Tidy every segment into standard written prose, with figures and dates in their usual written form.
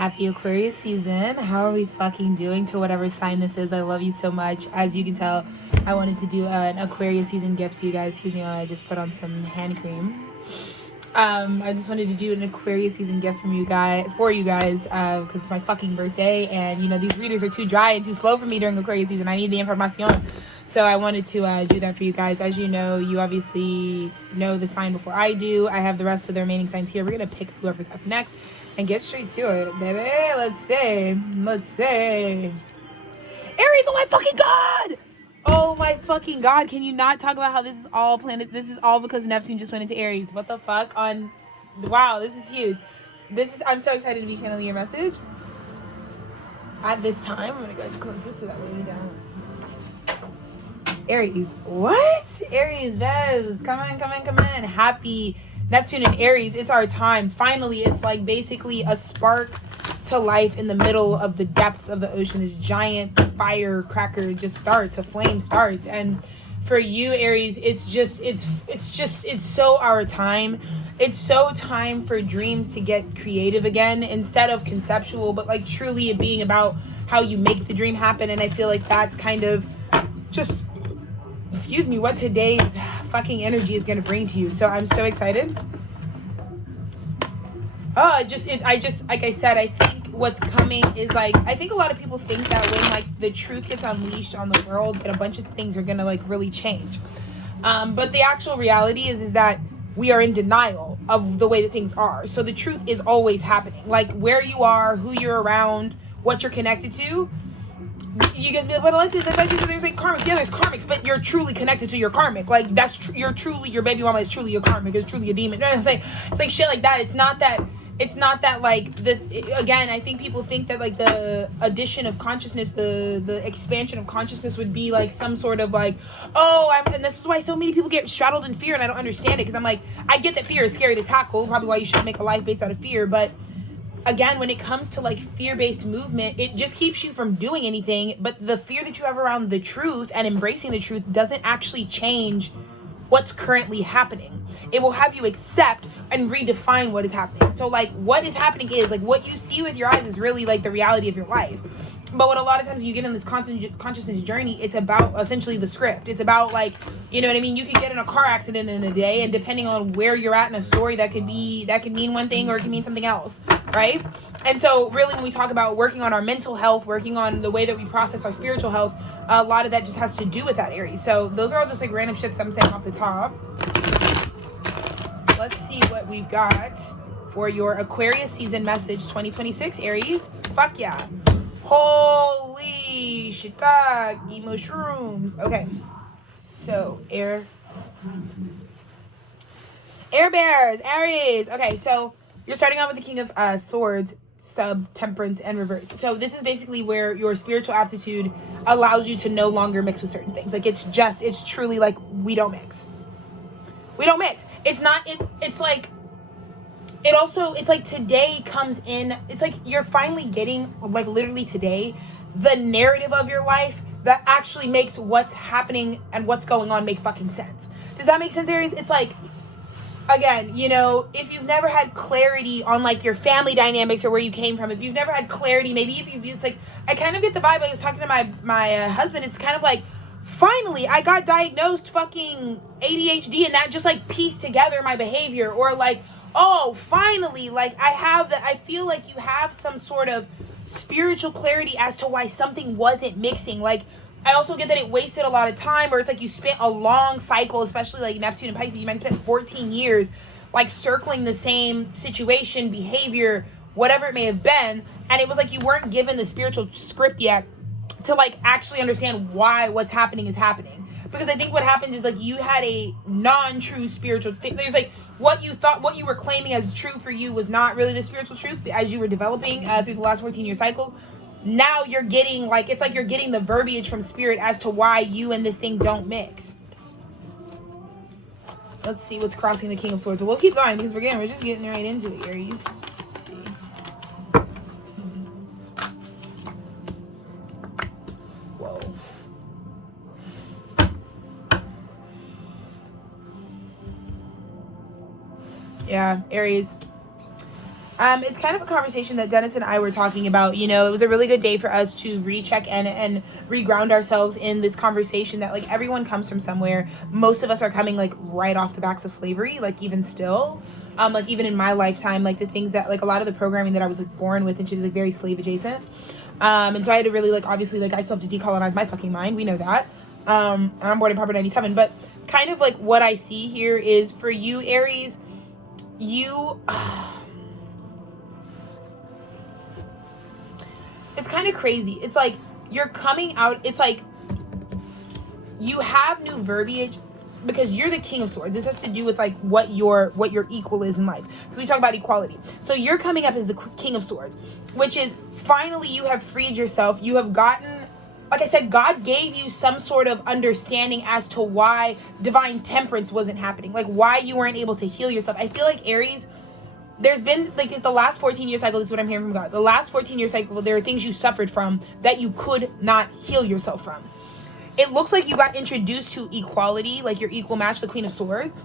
Happy Aquarius season. How are we fucking doing to whatever sign this is? I love you so much. As you can tell, I wanted to do an Aquarius season gift to you guys. Excuse me while I just put on some hand cream. I just wanted to do an Aquarius season gift for you guys because it's my fucking birthday, and you know these readers are too dry and too slow for me during Aquarius season. I need the information, so I wanted to do that for you guys. As you know, you obviously know the sign before I do. I have the rest of the remaining signs here. We're gonna pick whoever's up next and get straight to it, baby. Let's see. Aries, oh my fucking god! Oh my fucking god, can you not talk about how this is all planned? This is all because Neptune just went into Aries. What the fuck? Wow, this is huge. I'm so excited to be channeling your message. At this time, I'm gonna go ahead and close this so that way we don't. Aries, what? Aries, Vez, come on. Happy Neptune and Aries, it's our time. Finally, it's like basically a spark to life in the middle of the depths of the ocean. This giant firecracker just starts, a flame starts. And for you, Aries, it's so our time. It's so time for dreams to get creative again, instead of conceptual, but like truly it being about how you make the dream happen. And I feel like that's kind of just, excuse me, what today's fucking energy is going to bring to you. So I'm so excited. Like I said, I think what's coming is like, I think a lot of people think that when like the truth gets unleashed on the world, that a bunch of things are going to like really change. But the actual reality is that we are in denial of the way that things are. So the truth is always happening. Like where you are, who you're around, what you're connected to. You guys be like, but Alexis, I thought you said there's like karmics. Yeah, there's karmics, but you're truly connected to your karmic. Like that's you're truly, your baby mama is truly your karmic. It's truly a demon. No, it's like shit like that. It's not that like again, I think people think that like the addition of consciousness, the expansion of consciousness would be like some sort of like, and this is why so many people get straddled in fear, and I don't understand it, because I'm like, I get that fear is scary to tackle, probably why you shouldn't make a life based out of fear, but again, when it comes to like fear-based movement, it just keeps you from doing anything. But the fear that you have around the truth and embracing the truth doesn't actually change what's currently happening. It will have you accept and redefine what is happening. So like what is happening is like what you see with your eyes is really like the reality of your life. But what a lot of times when you get in this consciousness journey, it's about essentially the script. It's about like, you know what I mean? You could get in a car accident in a day, and depending on where you're at in a story, that could mean one thing or it can mean something else, right? And so really when we talk about working on our mental health, working on the way that we process our spiritual health, a lot of that just has to do with that, Aries. So those are all just like random shits I'm saying off the top. Let's see what we've got for your Aquarius season message 2026, Aries. Fuck yeah. Holy shiitake mushrooms. Okay, so air bears, Aries. Okay, so you're starting out with the King of Swords, sub, temperance, and reverse. So this is basically where your spiritual aptitude allows you to no longer mix with certain things. Like it's truly like we don't mix. It's not, it's like, it's like today comes in, it's like you're finally getting, like literally today, the narrative of your life that actually makes what's happening and what's going on make fucking sense. Does that make sense, Aries? It's like, again, you know, if you've never had clarity on like your family dynamics or where you came from, if you've never had clarity, maybe it's like, I kind of get the vibe. I was talking to my husband. It's kind of like, finally I got diagnosed fucking ADHD, and that just like pieced together my behavior. Or like, oh, finally, like I feel like you have some sort of spiritual clarity as to why something wasn't mixing. Like I also get that it wasted a lot of time, or it's like you spent a long cycle, especially like Neptune and Pisces, you might have spent 14 years like circling the same situation, behavior, whatever it may have been, and it was like you weren't given the spiritual script yet to like actually understand why what's happening is happening. Because I think what happened is like you had a non-true spiritual thing. There's like what you thought, what you were claiming as true for you was not really the spiritual truth as you were developing through the last 14-year cycle. Now you're getting like, it's like you're getting the verbiage from spirit as to why you and this thing don't mix. Let's see what's crossing the King of Swords. But we'll keep going because we're just getting right into it, Aries. Let's see. Whoa. Yeah, Aries. It's kind of a conversation that Dennis and I were talking about. You know, it was a really good day for us to recheck and reground ourselves in this conversation that, like, everyone comes from somewhere. Most of us are coming, like, right off the backs of slavery, like, even still. Like, even in my lifetime, like, the things that, like, a lot of the programming that I was, like, born with and shit is, like, very slave adjacent. And so I had to really, like, obviously, like, I still have to decolonize my fucking mind. We know that. And I'm born in Proper 97. But kind of, like, what I see here is for you, Aries, you... it's kind of crazy. It's like you're coming out. It's like you have new verbiage because you're the King of Swords. This has to do with like what your equal is in life. Because we talk about equality. So you're coming up as the King of Swords, which is finally you have freed yourself. You have gotten, like I said, God gave you some sort of understanding as to why divine temperance wasn't happening. Like why you weren't able to heal yourself. I feel like Aries, there's been, like, the last 14-year cycle, this is what I'm hearing from God. The last 14-year cycle, there are things you suffered from that you could not heal yourself from. It looks like you got introduced to equality, like your equal match, the Queen of Swords.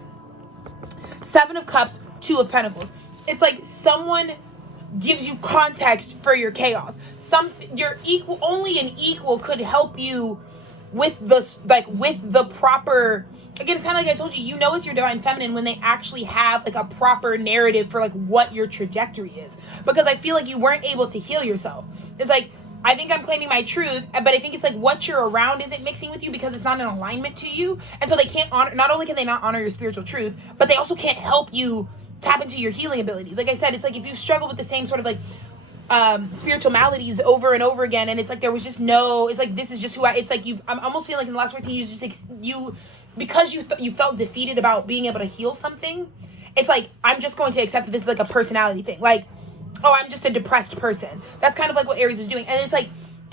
7 of Cups, 2 of Pentacles. It's like someone gives you context for your chaos. Your equal, only an equal could help you with the proper... Again, it's kind of like I told you, you know it's your divine feminine when they actually have like a proper narrative for like what your trajectory is. Because I feel like you weren't able to heal yourself. It's like, I think I'm claiming my truth, but I think it's like what you're around isn't mixing with you because it's not in alignment to you. And so they can't honor, not only can they not honor your spiritual truth, but they also can't help you tap into your healing abilities. Like I said, it's like if you struggle with the same sort of like spiritual maladies over and over again, and it's like there was just no, it's like this is just who it's like I'm almost feeling like in the last 14 years just like because you felt defeated about being able to heal something. It's like I'm just going to accept that this is like a personality thing, like, oh, I'm just a depressed person. That's kind of like what Aries was doing. And it's like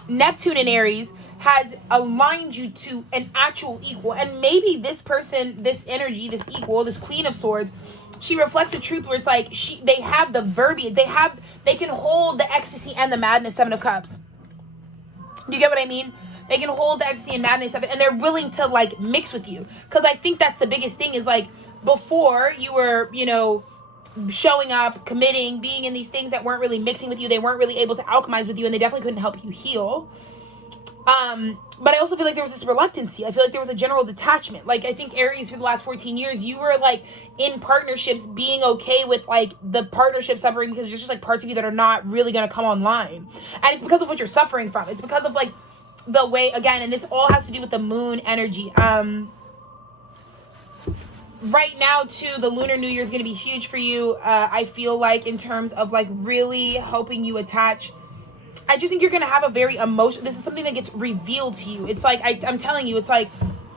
Neptune in Aries has aligned you to an actual equal, and maybe this person, this energy, this equal, this Queen of Swords, she reflects a truth where it's like they have the verbiage, they can hold the ecstasy and the madness, 7 of Cups. Do you get what I mean? They can hold the ecstasy and madness of it, and they're willing to like mix with you. Because I think that's the biggest thing is like before you were, you know, showing up, committing, being in these things that weren't really mixing with you. They weren't really able to alchemize with you, and they definitely couldn't help you heal. But I also feel like there was this reluctancy. I feel like there was a general detachment. Like I think Aries for the last 14 years, you were like in partnerships being okay with like the partnership suffering because there's just like parts of you that are not really going to come online. And it's because of what you're suffering from. It's because of like the way, again, and this all has to do with the moon energy. Right now too, the lunar new year is going to be huge for you. I feel like in terms of like really helping you attach, I just think you're going to have a very this is something that gets revealed to you. It's like, I'm telling you, it's like,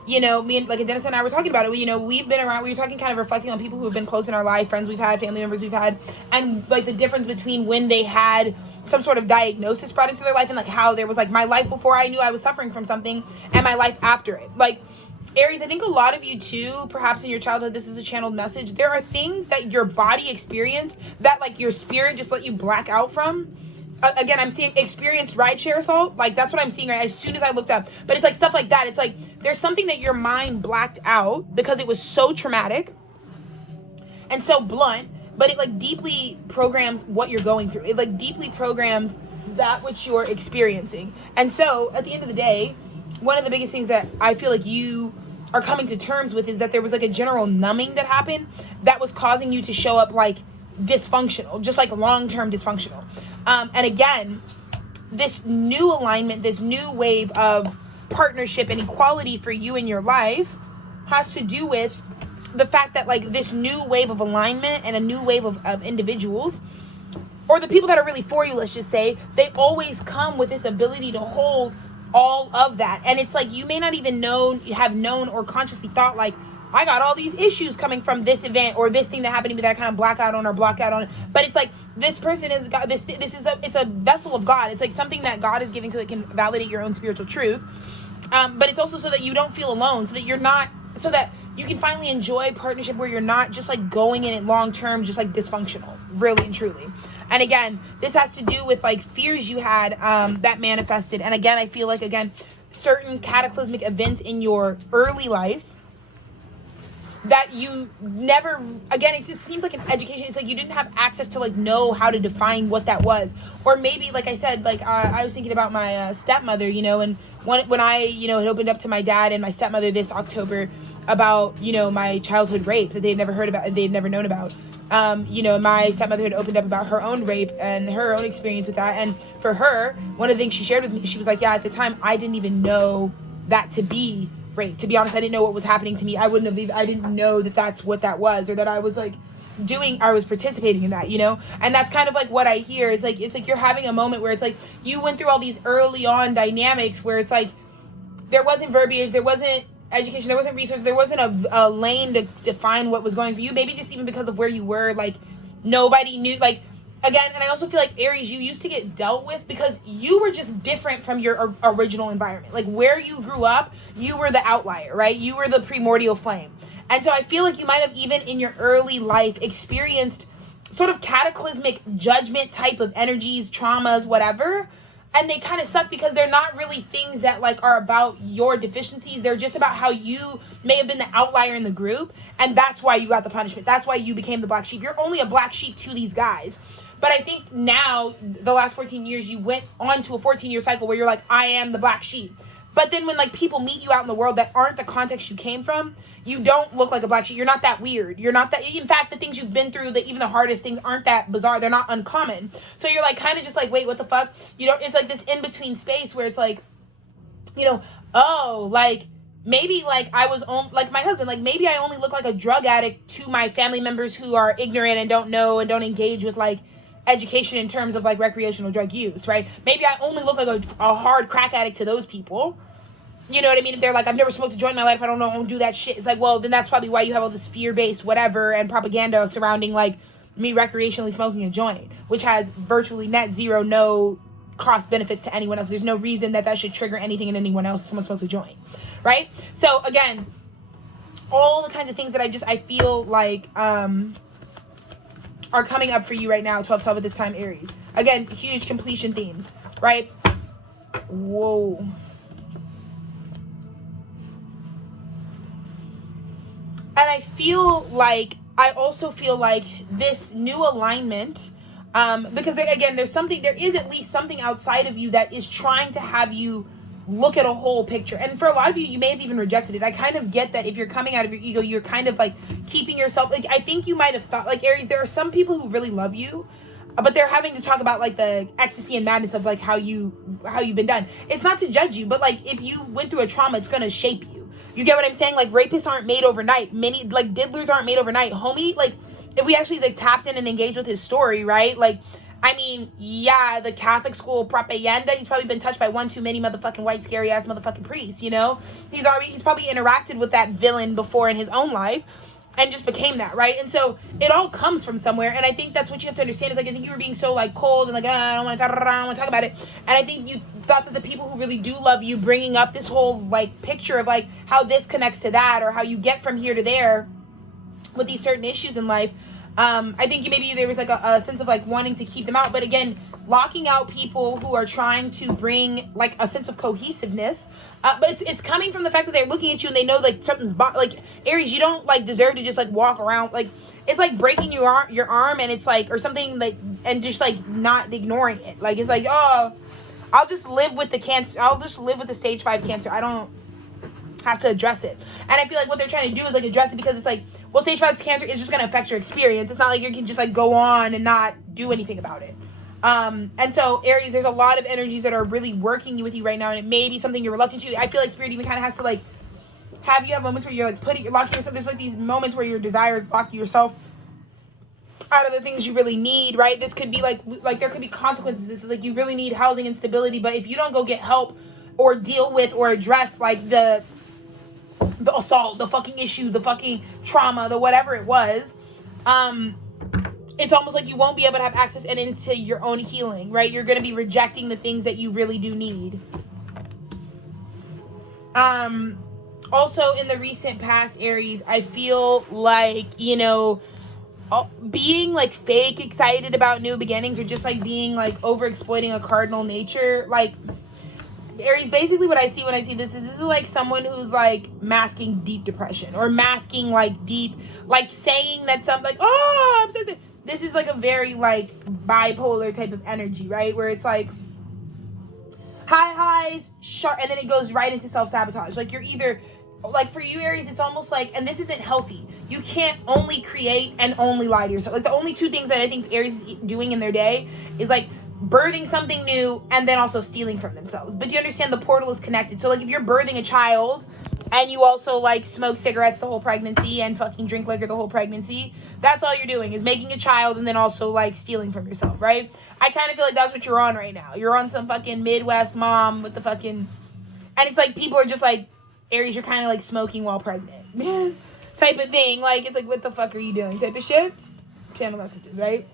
you know, me and like Dennis and I were talking about it. You know, we've been around, we were talking kind of reflecting on people who have been close in our life, friends we've had, family members we've had, and like the difference between when they had some sort of diagnosis brought into their life and like how there was like my life before I knew I was suffering from something and my life after it. Like Aries, I think a lot of you too, perhaps in your childhood, this is a channeled message. There are things that your body experienced that like your spirit just let you black out from. Again, I'm seeing experienced rideshare assault. Like that's what I'm seeing right as soon as I looked up. But it's like stuff like that. It's like there's something that your mind blacked out because it was so traumatic and so blunt, but it like deeply programs what you're going through. It like deeply programs that which you're experiencing. And so at the end of the day, one of the biggest things that I feel like you are coming to terms with is that there was like a general numbing that happened that was causing you to show up like dysfunctional, just like long-term dysfunctional. And again, this new alignment, this new wave of partnership and equality for you in your life has to do with the fact that like this new wave of alignment and a new wave of individuals, or the people that are really for you, let's just say, they always come with this ability to hold all of that. And it's like you may not even have known or consciously thought like, I got all these issues coming from this event or this thing that happened to me that I kind of block out on. But it's like this person is God. It's a vessel of God. It's like something that God is giving so it can validate your own spiritual truth. But it's also so that you don't feel alone, so that you can finally enjoy partnership where you're not just like going in it long term, just like dysfunctional, really and truly. And again, this has to do with like fears you had that manifested. And again, I feel like certain cataclysmic events in your early life that you never, again, it just seems like an education. It's like you didn't have access to like know how to define what that was. Or maybe, like I said, like I was thinking about my stepmother, you know, and when I, you know, had opened up to my dad and my stepmother this October about, you know, my childhood rape that they had never heard about, they had never known about. You know, my stepmother had opened up about her own rape and her own experience with that. And for her, one of the things she shared with me, she was like, yeah, at the time, I didn't even know that to be rape. To be honest, I didn't know what was happening to me. I didn't know that that's what that was, or that I was like I was participating in that, you know? And that's kind of like what I hear. It's like you're having a moment where it's like you went through all these early on dynamics where it's like there wasn't verbiage, there wasn't education, there wasn't research, there wasn't a lane to define what was going for you. Maybe just even because of where you were, like nobody knew, like, again. And I also feel like Aries, you used to get dealt with because you were just different from your original environment. Like where you grew up, you were the outlier, right? You were the primordial flame. And so I feel like you might have even in your early life experienced sort of cataclysmic judgment type of energies, traumas, whatever. And they kind of suck because they're not really things that like are about your deficiencies. They're just about how you may have been the outlier in the group. And that's why you got the punishment. That's why you became the black sheep. You're only a black sheep to these guys. But I think now, the last 14 years, you went on to a 14-year cycle where you're like, I am the black sheep. But then when like people meet you out in the world that aren't the context you came from, you don't look like a black sheep. You're not that weird. You're not that, in fact, the things you've been through, even the hardest things aren't that bizarre. They're not uncommon. So you're like kind of just like, wait, what the fuck? You know, it's like this in-between space where it's like, you know, oh, like maybe like I was on, like my husband, like maybe I only look like a drug addict to my family members who are ignorant and don't know and don't engage with like education in terms of like recreational drug use, right? Maybe I only look like a hard crack addict to those people. You know what I mean? If they're like, I've never smoked a joint in my life, I don't know, I don't do that shit. It's like, well, then that's probably why you have all this fear-based whatever and propaganda surrounding like me recreationally smoking a joint, which has virtually net zero, no cost benefits to anyone else. There's no reason that should trigger anything in anyone else if someone smokes a joint, right? So again, all the kinds of things that I feel like are coming up for you right now, 12/12 at this time, Aries. Again, huge completion themes, right? Whoa. And I also feel like this new alignment, because there is at least something outside of you that is trying to have you look at a whole picture. And for a lot of you may have even rejected it. I kind of get that if you're coming out of your ego, you're kind of like keeping yourself, like I think you might have thought, like Aries, there are some people who really love you, but they're having to talk about like the ecstasy and madness of like how you've been done. It's not to judge you, but like if you went through a trauma, it's gonna shape you. You get what I'm saying? Like rapists aren't made overnight. Many like diddlers aren't made overnight. Homie, like if we actually like tapped in and engaged with his story, right? Like, I mean, yeah, the Catholic school propaganda, he's probably been touched by one too many motherfucking white scary ass motherfucking priests, you know? He's probably interacted with that villain before in his own life and just became that, right? And so it all comes from somewhere. And I think that's what you have to understand is like, I think you were being so like cold and like, I don't want to talk about it. And I think you thought that the people who really do love you, bringing up this whole like picture of like how this connects to that or how you get from here to there with these certain issues in life. I think maybe there was like a sense of like wanting to keep them out, but again, locking out people who are trying to bring like a sense of cohesiveness. But it's coming from the fact that they're looking at you and they know like something's like Aries, you don't like deserve to just like walk around like it's like breaking your arm and it's like or something like and just like not ignoring it. Like it's like, oh, I'll just live with the cancer. I'll just live with the stage 5 cancer. I don't have to address it. And I feel like what they're trying to do is like address it because it's like, well, stage 5 cancer is just going to affect your experience. It's not like you can just like go on and not do anything about it. And so Aries, there's a lot of energies that are really working with you right now, and it may be something you're reluctant to. I feel like Spirit even kind of has to like have you have moments where you're like locking yourself. There's like these moments where your desires block yourself out of the things you really need, right? This could be like there could be consequences. This is like you really need housing and stability, but if you don't go get help or deal with or address like the assault, the fucking issue, the fucking trauma, the whatever it was, it's almost like you won't be able to have access and into your own healing, right? You're going to be rejecting the things that you really do need. Also in the recent past, Aries, I feel like, you know, being like fake excited about new beginnings or just like being like over exploiting a cardinal nature, like Aries, basically what I see when I see this is like someone who's like masking deep depression, or masking like deep, like saying that something like, oh, I'm so sad. This is like a very like bipolar type of energy, right? Where it's like high highs, sharp, and then it goes right into self-sabotage. Like you're either, like for you Aries, it's almost like, and this isn't healthy, you can't only create and only lie to yourself. Like the only two things that I think Aries is doing in their day is like birthing something new and then also stealing from themselves. But do you understand the portal is connected? So like if you're birthing a child and you also like smoke cigarettes the whole pregnancy and fucking drink liquor the whole pregnancy, that's all you're doing is making a child and then also like stealing from yourself, right? I kind of feel like that's what you're on right now. You're on some fucking Midwest mom with the fucking, and it's like people are just like, Aries, you're kind of like smoking while pregnant type of thing. Like it's like, what the fuck are you doing type of shit. Channel messages, right?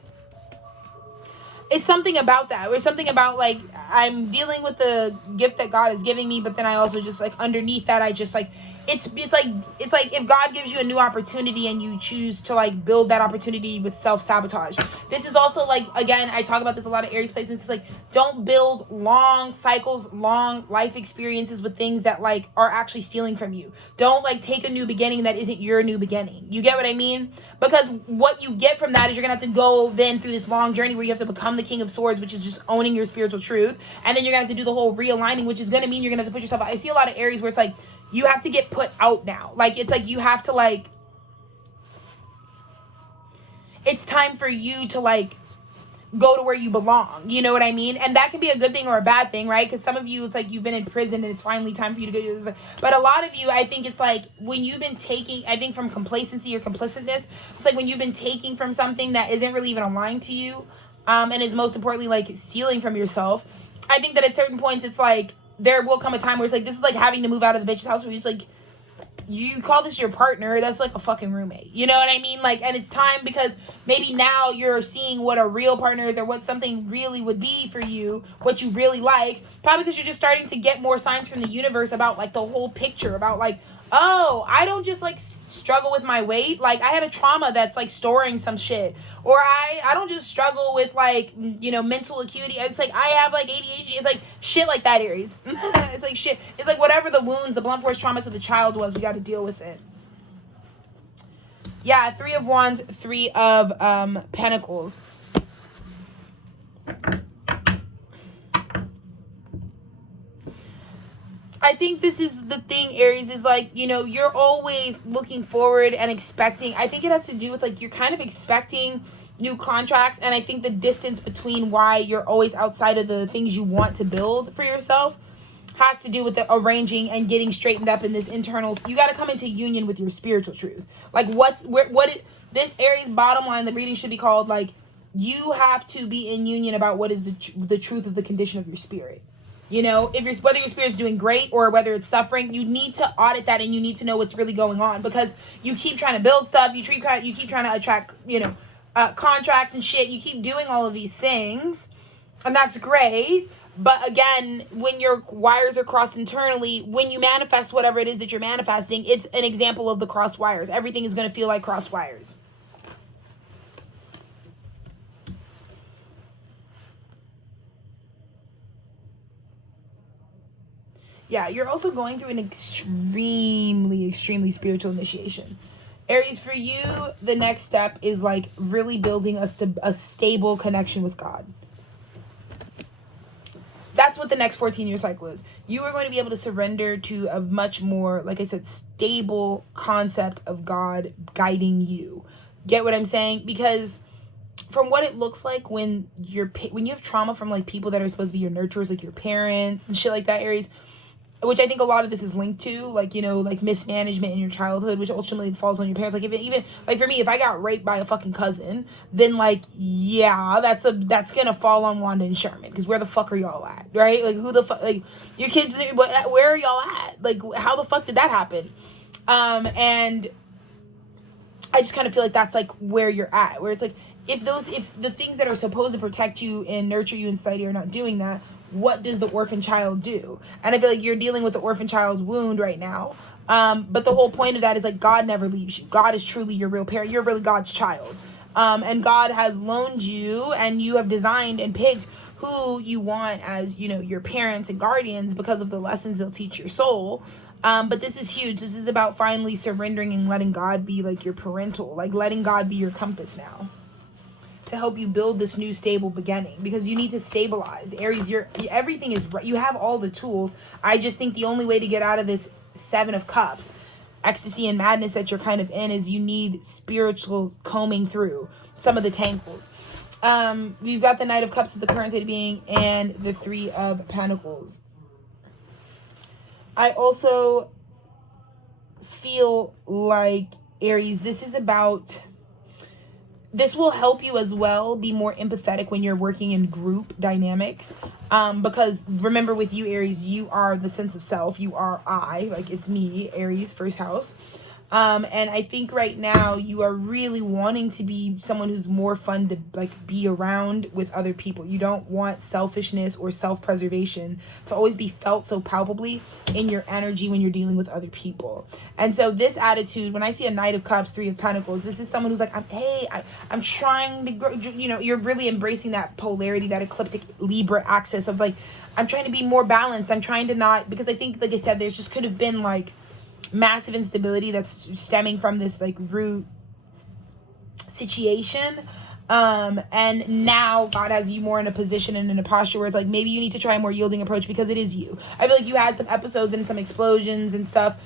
It's something about that. Or something about like, I'm dealing with the gift that God is giving me, but then I also just like underneath that, I just like, it's like if God gives you a new opportunity and you choose to like build that opportunity with self-sabotage. This is also like, again, I talk about this a lot of Aries placements. It's like, don't build long cycles, long life experiences with things that like are actually stealing from you. Don't like take a new beginning that isn't your new beginning. You get what I mean? Because what you get from that is you're gonna have to go then through this long journey where you have to become the King of Swords, which is just owning your spiritual truth. And then you're gonna have to do the whole realigning, which is gonna mean you're gonna have to put yourself out. I see a lot of Aries where it's like, you have to get put out now. Like, it's like you have to, like, it's time for you to, like, go to where you belong. You know what I mean? And that can be a good thing or a bad thing, right? Because some of you, it's like you've been in prison and it's finally time for you to go. But a lot of you, I think it's like when you've been taking, I think from complacency or complicitness, it's like when you've been taking from something that isn't really even aligned to you, and is most importantly, like, stealing from yourself. I think that at certain points, it's like, there will come a time where it's like, this is like having to move out of the bitch's house where it's like, you call this your partner, that's like a fucking roommate. You know what I mean? Like, and it's time because maybe now you're seeing what a real partner is or what something really would be for you, what you really like. Probably because you're just starting to get more signs from the universe about like the whole picture, about like, oh, I don't just like struggle with my weight. Like I had a trauma that's like storing some shit. Or I don't just struggle with like, you know, mental acuity. It's like I have like ADHD. It's like shit like that, Aries. It's like shit. It's like whatever the wounds, the blunt force traumas of the child was, we got to deal with it. Yeah, 3 of Wands, 3 of Pentacles. I think this is the thing, Aries, is like, you know, you're always looking forward and expecting. I think it has to do with like, you're kind of expecting new contracts. And I think the distance between why you're always outside of the things you want to build for yourself has to do with the arranging and getting straightened up in this internal. You got to come into union with your spiritual truth. Like this Aries bottom line, the reading should be called like, you have to be in union about what is the truth of the condition of your spirit. You know, whether your spirit's doing great or whether it's suffering, you need to audit that and you need to know what's really going on, because you keep trying to build stuff, you keep trying to attract, you know, contracts and shit. You keep doing all of these things, and that's great. But again, when your wires are crossed internally, when you manifest whatever it is that you're manifesting, it's an example of the crossed wires. Everything is going to feel like crossed wires. Yeah, you're also going through an extremely spiritual initiation. Aries, for you, the next step is like really building a stable connection with God. That's what the next 14-year cycle is. You are going to be able to surrender to a much more, like I said, stable concept of God guiding you. Get what I'm saying? Because from what it looks like when you have trauma from like people that are supposed to be your nurturers, like your parents and shit like that, Aries, which I think a lot of this is linked to, like, you know, like mismanagement in your childhood, which ultimately falls on your parents. Like, even like for me, if I got raped by a fucking cousin, then like, yeah, that's gonna fall on Wanda and Sherman, because where the fuck are y'all at, right? Like, who the fuck, like, your kids, but where are y'all at? Like, how the fuck did that happen? And I just kind of feel like that's like where you're at, where it's like, if the things that are supposed to protect you and nurture you in society are not doing that, what does the orphan child do? And I feel like you're dealing with the orphan child's wound right now. But the whole point of that is like, God never leaves you. God is truly your real parent. You're really God's child. And God has loaned you, and you have designed and picked who you want as, you know, your parents and guardians because of the lessons they'll teach your soul. But this is huge. This is about finally surrendering and letting God be like your parental, like letting God be your compass now to help you build this new stable beginning, because you need to stabilize. Aries, everything is right. You have all the tools. I just think the only way to get out of this Seven of Cups, ecstasy and madness that you're kind of in, is you need spiritual combing through some of the tangles. We've got the Knight of Cups of the current state of being and the Three of Pentacles. I also feel like, Aries, this will help you as well be more empathetic when you're working in group dynamics. Because remember, with you, Aries, you are the sense of self. You are I, like it's me, Aries, first house. And I think right now you are really wanting to be someone who's more fun to like be around with other people. You don't want selfishness or self-preservation to always be felt so palpably in your energy when you're dealing with other people. And so this attitude, when I see a Knight of Cups, Three of Pentacles, this is someone who's like, I'm trying to grow, you know, you're really embracing that polarity, that ecliptic Libra axis of like, I'm trying to be more balanced. I'm trying to not, because I think, like I said, there's just could have been like massive instability that's stemming from this like root situation, and now God has you more in a position and in a posture where it's like maybe you need to try a more yielding approach, because it is you. I feel like you had some episodes and some explosions and stuff,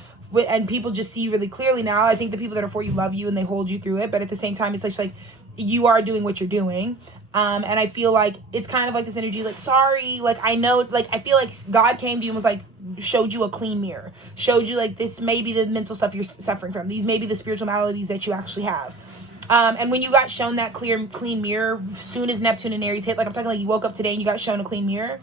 and people just see you really clearly now. I think the people that are for you love you and they hold you through it, but at the same time it's like you are doing what you're doing. And I feel like it's kind of like this energy, like, sorry, like, I know, like, I feel like God came to you and was like, showed you a clean mirror, showed you like, this may be the mental stuff you're suffering from. These may be the spiritual maladies that you actually have. And when you got shown that clean mirror, soon as Neptune and Aries hit, like I'm talking like you woke up today and you got shown a clean mirror.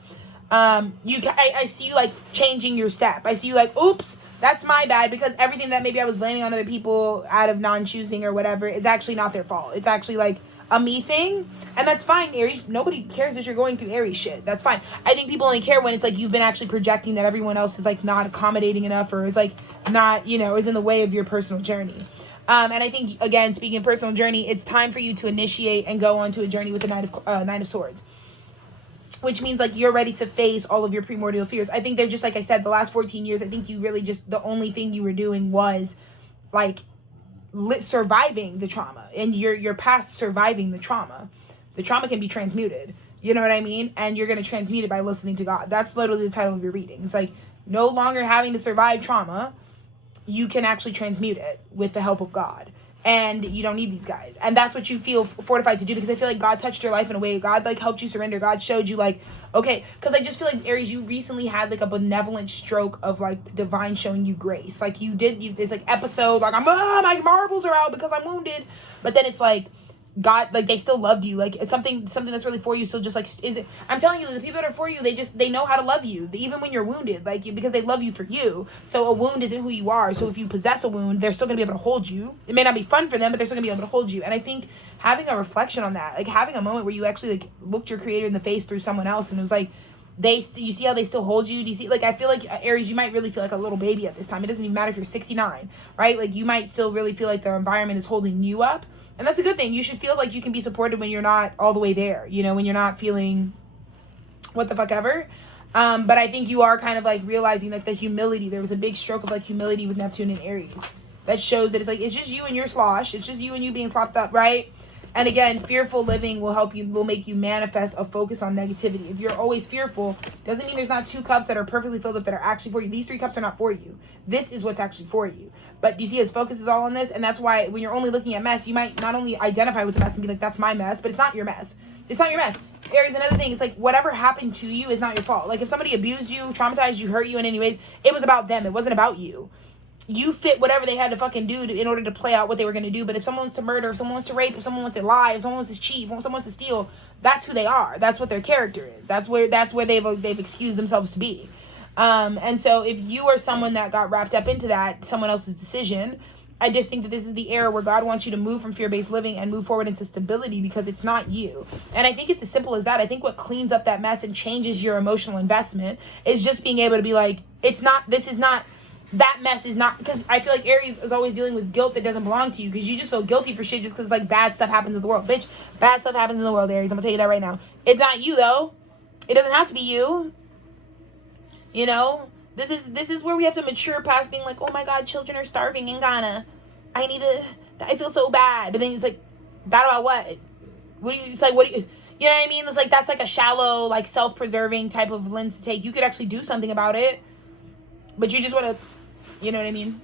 I see you like changing your step. I see you like, oops, that's my bad, because everything that maybe I was blaming on other people out of non-choosing or whatever is actually not their fault. It's actually like a me thing, and that's fine, Aries. Nobody cares that you're going through Aries shit. That's fine. I think people only care when it's like you've been actually projecting that everyone else is like not accommodating enough, or is like not, you know, is in the way of your personal journey. And I think, again, speaking of personal journey, it's time for you to initiate and go on to a journey with the Nine of Swords, which means like you're ready to face all of your primordial fears. I think they're just, like I said, the last 14 years, I think you really just, the only thing you were doing was like surviving the trauma, and you're past surviving the trauma. The trauma can be transmuted, you know what I mean? And you're going to transmute it by listening to God. That's literally the title of your reading. It's like no longer having to survive trauma, you can actually transmute it with the help of God, and you don't need these guys. And that's what you feel fortified to do, because I feel like God touched your life in a way. God like helped you surrender. God showed you like, okay, because I just feel like, Aries, you recently had like a benevolent stroke of like the divine showing you grace. Like you it's like episode, like my marbles are out because I'm wounded. But then it's like God, like they still loved you. Like it's something that's really for you. So just like, I'm telling you, the people that are for you, they know how to love you, even when you're wounded, like because they love you for you. So a wound isn't who you are. So if you possess a wound, they're still gonna be able to hold you. It may not be fun for them, but they're still gonna be able to hold you. And I think having a reflection on that, like having a moment where you actually like looked your creator in the face through someone else, and it was like, you see how they still hold you? Do you see, like, I feel like Aries, you might really feel like a little baby at this time. It doesn't even matter if you're 69, right? Like you might still really feel like their environment is holding you up. And that's a good thing. You should feel like you can be supported when you're not all the way there, you know, when you're not feeling what the fuck ever. But I think you are kind of like realizing that the humility, there was a big stroke of like humility with Neptune and Aries that shows that it's like, it's just you and your slosh. It's just you and you being slopped up, right? And again, fearful living will make you manifest a focus on negativity. If you're always fearful, doesn't mean there's not two cups that are perfectly filled up that are actually for you. These three cups are not for you. This is what's actually for you. But you see his focus is all on this, and that's why when you're only looking at mess, you might not only identify with the mess and be like, that's my mess, but it's not your mess. It's not your mess. Aries, another thing, it's like whatever happened to you is not your fault. Like if somebody abused you, traumatized you, hurt you in any ways, it was about them. It wasn't about you. You fit whatever they had to fucking do in order to play out what they were going to do. But if someone wants to murder, if someone wants to rape, if someone wants to lie, if someone wants to cheat, if someone wants to steal, that's who they are. That's what their character is. That's where they've excused themselves to be. And so if you are someone that got wrapped up into that, someone else's decision, I just think that this is the era where God wants you to move from fear-based living and move forward into stability, because it's not you. And I think it's as simple as that. I think what cleans up that mess and changes your emotional investment is just being able to be like, that mess is not, because I feel like Aries is always dealing with guilt that doesn't belong to you, because you just feel guilty for shit just because like bad stuff happens in the world. Bitch, bad stuff happens in the world, Aries. I'm gonna tell you that right now. It's not you though. It doesn't have to be you. You know, this is where we have to mature past being like, oh my God, children are starving in Ghana. I feel so bad. But then it's like, bad about what? It's like, what do you know what I mean? It's like, that's like a shallow, like self-preserving type of lens to take. You could actually do something about it, but you just want to, you know what I mean?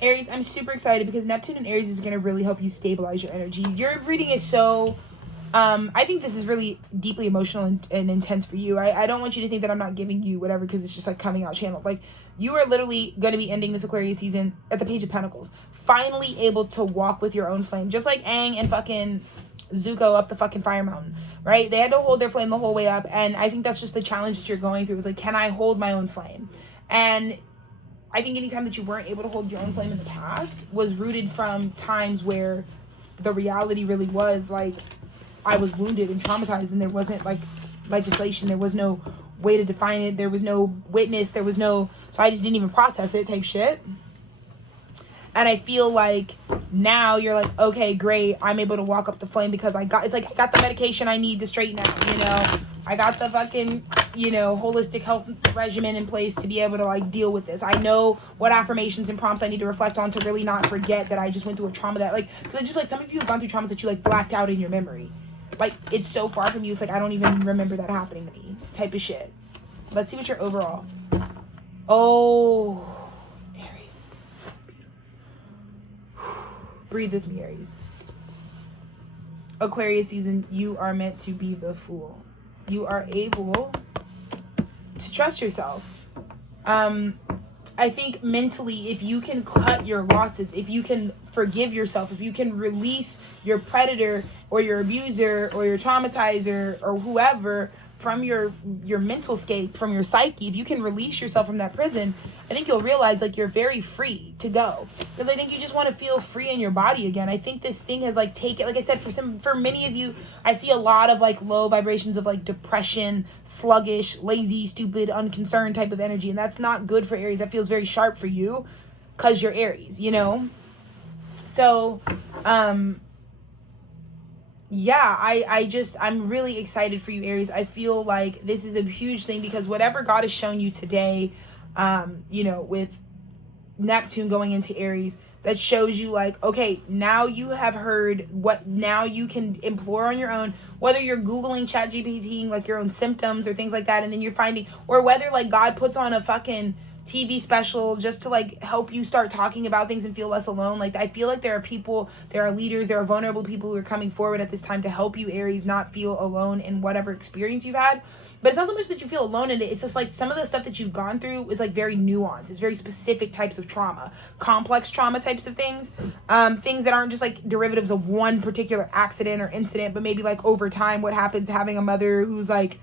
Aries, I'm super excited because Neptune and Aries is going to really help you stabilize your energy. Your reading is so, I think this is really deeply emotional and intense for you. I don't want you to think that I'm not giving you whatever because it's just like coming out channeled. Like, you are literally going to be ending this Aquarius season at the Page of Pentacles. Finally able to walk with your own flame. Just like Aang and fucking Zuko up the fucking fire mountain, right? They had to hold their flame the whole way up. And I think that's just the challenge that you're going through. Is like, can I hold my own flame? And I think anytime that you weren't able to hold your own flame in the past was rooted from times where the reality really was like, I was wounded and traumatized and there wasn't like legislation. There was no way to define it. There was no witness. There was no, so I just didn't even process it type shit. And I feel like now you're like, okay, great. I'm able to walk up the flame because I got the medication I need to straighten out, you know? I got the fucking, you know, holistic health regimen in place to be able to like deal with this. I know what affirmations and prompts I need to reflect on to really not forget that I just went through a trauma that like, because I just like some of you have gone through traumas that you like blacked out in your memory. Like, it's so far from you. It's like, I don't even remember that happening to me type of shit. Let's see what your overall. Oh, Aries. Breathe with me, Aries. Aquarius season, you are meant to be the fool. You are able to trust yourself. I think mentally, if you can cut your losses, if you can forgive yourself, if you can release your predator or your abuser or your traumatizer or whoever from your mental scape, from your psyche, if you can release yourself from that prison, I think you'll realize like you're very free to go. Because I think you just want to feel free in your body again. I think this thing has like taken, like I said, for many of you, I see a lot of like low vibrations of like depression, sluggish, lazy, stupid, unconcerned type of energy. And that's not good for Aries. That feels very sharp for you because you're Aries, you know? So, yeah, I'm really excited for you, Aries. I feel like this is a huge thing because whatever God has shown you today, you know, with Neptune going into Aries, that shows you like, okay, now you have heard what, now you can implore on your own, whether you're Googling ChatGPT, like your own symptoms or things like that. And then you're finding, or whether like God puts on a fucking TV special just to like help you start talking about things and feel less alone. Like, I feel like there are people, there are leaders, there are vulnerable people who are coming forward at this time to help you, Aries, not feel alone in whatever experience you've had. But it's not so much that you feel alone in it. It's just like some of the stuff that you've gone through is like very nuanced. It's very specific types of trauma, complex trauma types of things, things that aren't just like derivatives of one particular accident or incident, but maybe like over time, what happens having a mother who's like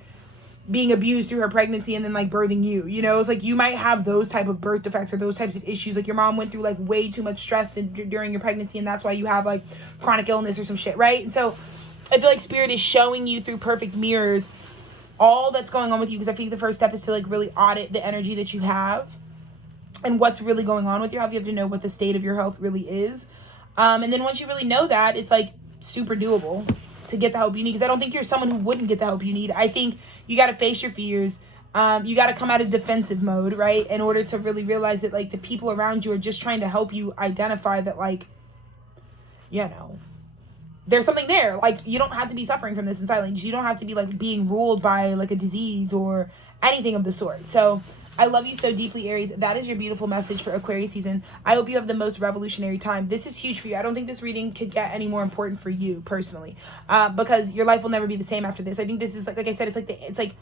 being abused through her pregnancy and then like birthing you, you know? It's like you might have those type of birth defects or those types of issues. Like your mom went through like way too much stress during your pregnancy, and that's why you have like chronic illness or some shit, right? And so I feel like Spirit is showing you through perfect mirrors all that's going on with you, because I think the first step is to like really audit the energy that you have and what's really going on with your health. You have to know what the state of your health really is. And then once you really know that, it's like super doable to get the help you need, because I don't think you're someone who wouldn't get the help you need. I think you got to face your fears. You got to come out of defensive mode, right? In order to really realize that like the people around you are just trying to help you identify that, like, you know, there's something there. Like, you don't have to be suffering from this in silence. You don't have to be like being ruled by like a disease or anything of the sort. So I love you so deeply, Aries. That is your beautiful message for Aquarius season. I hope you have the most revolutionary time. This is huge for you. I don't think this reading could get any more important for you personally, because your life will never be the same after this. I think this is like I said, it's like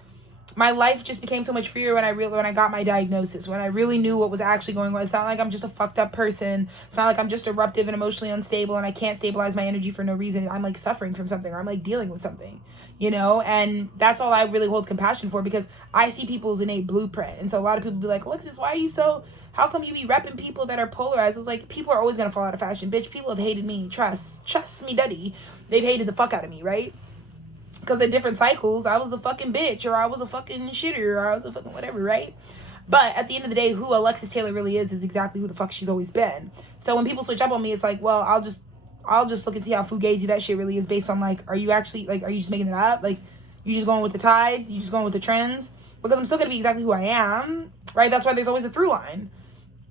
my life just became so much freer when I got my diagnosis, when I really knew what was actually going on. It's not like I'm just a fucked up person. It's not like I'm just eruptive and emotionally unstable and I can't stabilize my energy for no reason. I'm like suffering from something, or I'm like dealing with something, you know? And that's all I really hold compassion for, because I see people's innate blueprint. And so a lot of people be like, Alexis, why are you so, how come you be repping people that are polarized? It's like, people are always going to fall out of fashion. Bitch, people have hated me. Trust me, daddy. They've hated the fuck out of me, right? Because in different cycles, I was a fucking bitch, or I was a fucking shitter, or I was a fucking whatever, right? But at the end of the day, who Alexis Taylor really is exactly who the fuck she's always been. So when people switch up on me, it's like, well, I'll just look and see how fugazi that shit really is based on, like, are you actually, like, are you just making it up? Like, you just going with the tides? You just going with the trends? Because I'm still going to be exactly who I am, right? That's why there's always a through line.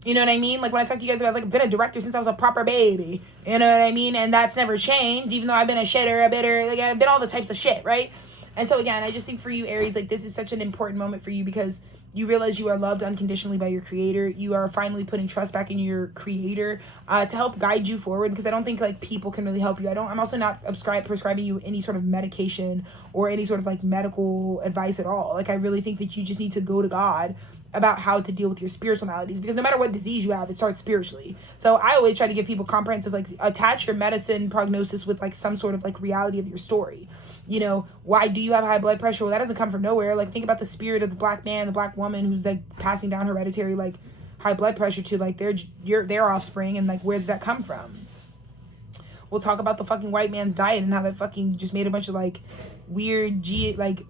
You know what I mean? Like, when I talk to you guys, I was like, I've been a director since I was a proper baby. You know what I mean? And that's never changed, even though I've been a shitter, a bitter, like, I've been all the types of shit, right? And so, again, I just think for you, Aries, like, this is such an important moment for you because you realize you are loved unconditionally by your creator. You are finally putting trust back in your creator to help guide you forward, because I don't think, like, people can really help you. I'm also not prescribing you any sort of medication or any sort of, like, medical advice at all. Like, I really think that you just need to go to God about how to deal with your spiritual maladies, because no matter what disease you have, it starts spiritually. So I always try to give people comprehensive, like, attach your medicine prognosis with, like, some sort of, like, reality of your story. You know, why do you have high blood pressure? Well, that doesn't come from nowhere. Like, think about the spirit of the black man, the black woman who's, like, passing down hereditary, like, high blood pressure to, like, their offspring, and, like, where does that come from? We'll talk about the fucking white man's diet and how that fucking just made a bunch of, like, weird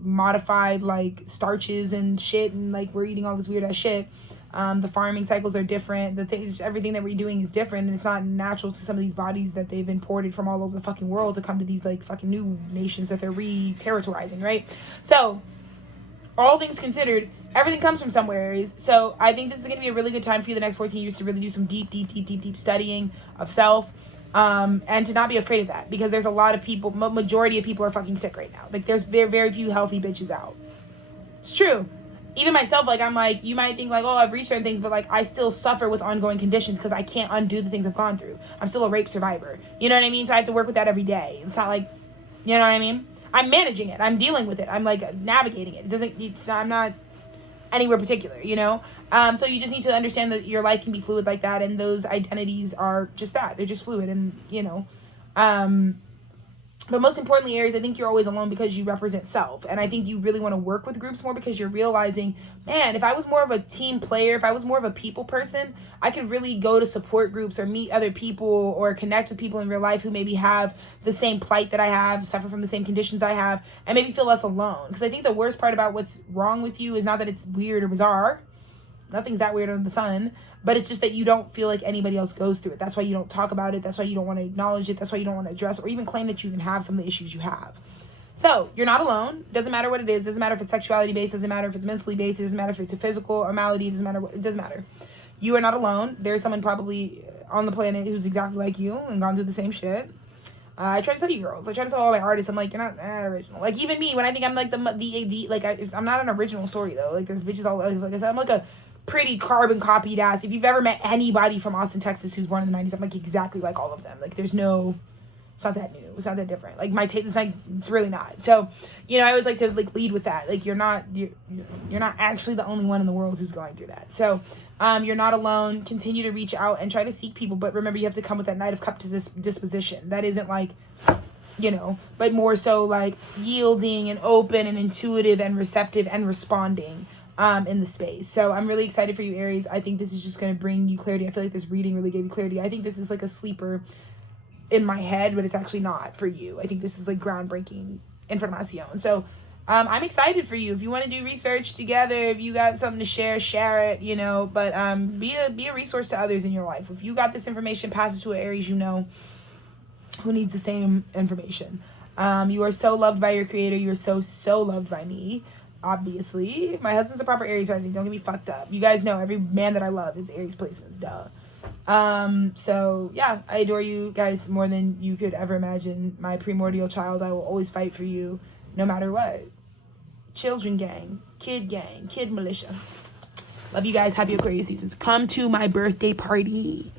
modified, like, starches and shit, and, like, we're eating all this weird ass shit. The farming cycles are different. The things, everything that we're doing is different, and it's not natural to some of these bodies that they've imported from all over the fucking world to come to these, like, fucking new nations that they're re-territorizing, right? So, all things considered, everything comes from somewhere, Aries. So I think this is going to be a really good time for you the next 14 years to really do some deep studying of self. And to not be afraid of that, because there's a lot of people, majority of people are fucking sick right now. Like, there's very, very few healthy bitches out. It's true. Even myself, like, I'm like, you might think, like, oh, I've reached certain things, but, like, I still suffer with ongoing conditions because I can't undo the things I've gone through. I'm still a rape survivor. You know what I mean? So I have to work with that every day. It's not like, you know what I mean? I'm managing it. I'm dealing with it. I'm, like, navigating it. I'm not anywhere particular, you know? So you just need to understand that your life can be fluid like that, and those identities are just that. They're just fluid, and, you know, but most importantly, Aries, I think you're always alone because you represent self. And I think you really want to work with groups more because you're realizing, man, if I was more of a team player, if I was more of a people person, I could really go to support groups or meet other people or connect with people in real life who maybe have the same plight that I have, suffer from the same conditions I have, and maybe feel less alone. Because I think the worst part about what's wrong with you is not that it's weird or bizarre. Nothing's that weird under the sun. But it's just that you don't feel like anybody else goes through it. That's why you don't talk about it. That's why you don't want to acknowledge it. That's why you don't want to address or even claim that you even have some of the issues you have. So you're not alone. Doesn't matter what it is. Doesn't matter if it's sexuality based. Doesn't matter if it's mentally based. Doesn't matter if it's a physical or malady. Doesn't matter what. It doesn't matter. You are not alone. There's someone probably on the planet who's exactly like you and gone through the same shit. I try to tell you girls. I try to tell all my artists. I'm like, you're not that original. Like, even me, when I think I'm like I'm not an original story though. Like, there's bitches all, like I said, I'm like a pretty carbon copied ass. If you've ever met anybody from Austin, Texas who's born in the 90s, I'm like exactly like all of them. Like, there's no, it's not that new. It's not that different. Like, my taste, it's really not. So, you know, I always like to, like, lead with that. Like, you're not actually the only one in the world who's going through that. So, you're not alone. Continue to reach out and try to seek people. But remember, you have to come with that Knight of Cups to this disposition. That isn't like, you know, but more so like yielding and open and intuitive and receptive and responding in the space. So I'm really excited for you, Aries. I think this is just going to bring you clarity. I feel like this reading really gave you clarity. I think this is like a sleeper in my head, but it's actually not for you. I think this is like groundbreaking information. So I'm excited for you. If you want to do research together, if you got something to share it, you know, but be a resource to others in your life. If you got this information, pass it to an Aries you know who needs the same information. You are so loved by your creator. You are so loved by me. Obviously, my husband's a proper Aries rising. Don't get me fucked up. You guys know every man that I love is Aries placements. Duh. So yeah, I adore you guys more than you could ever imagine. My primordial child, I will always fight for you no matter what. Children gang, kid militia. Love you guys. Happy Aquarius seasons. Come to my birthday party.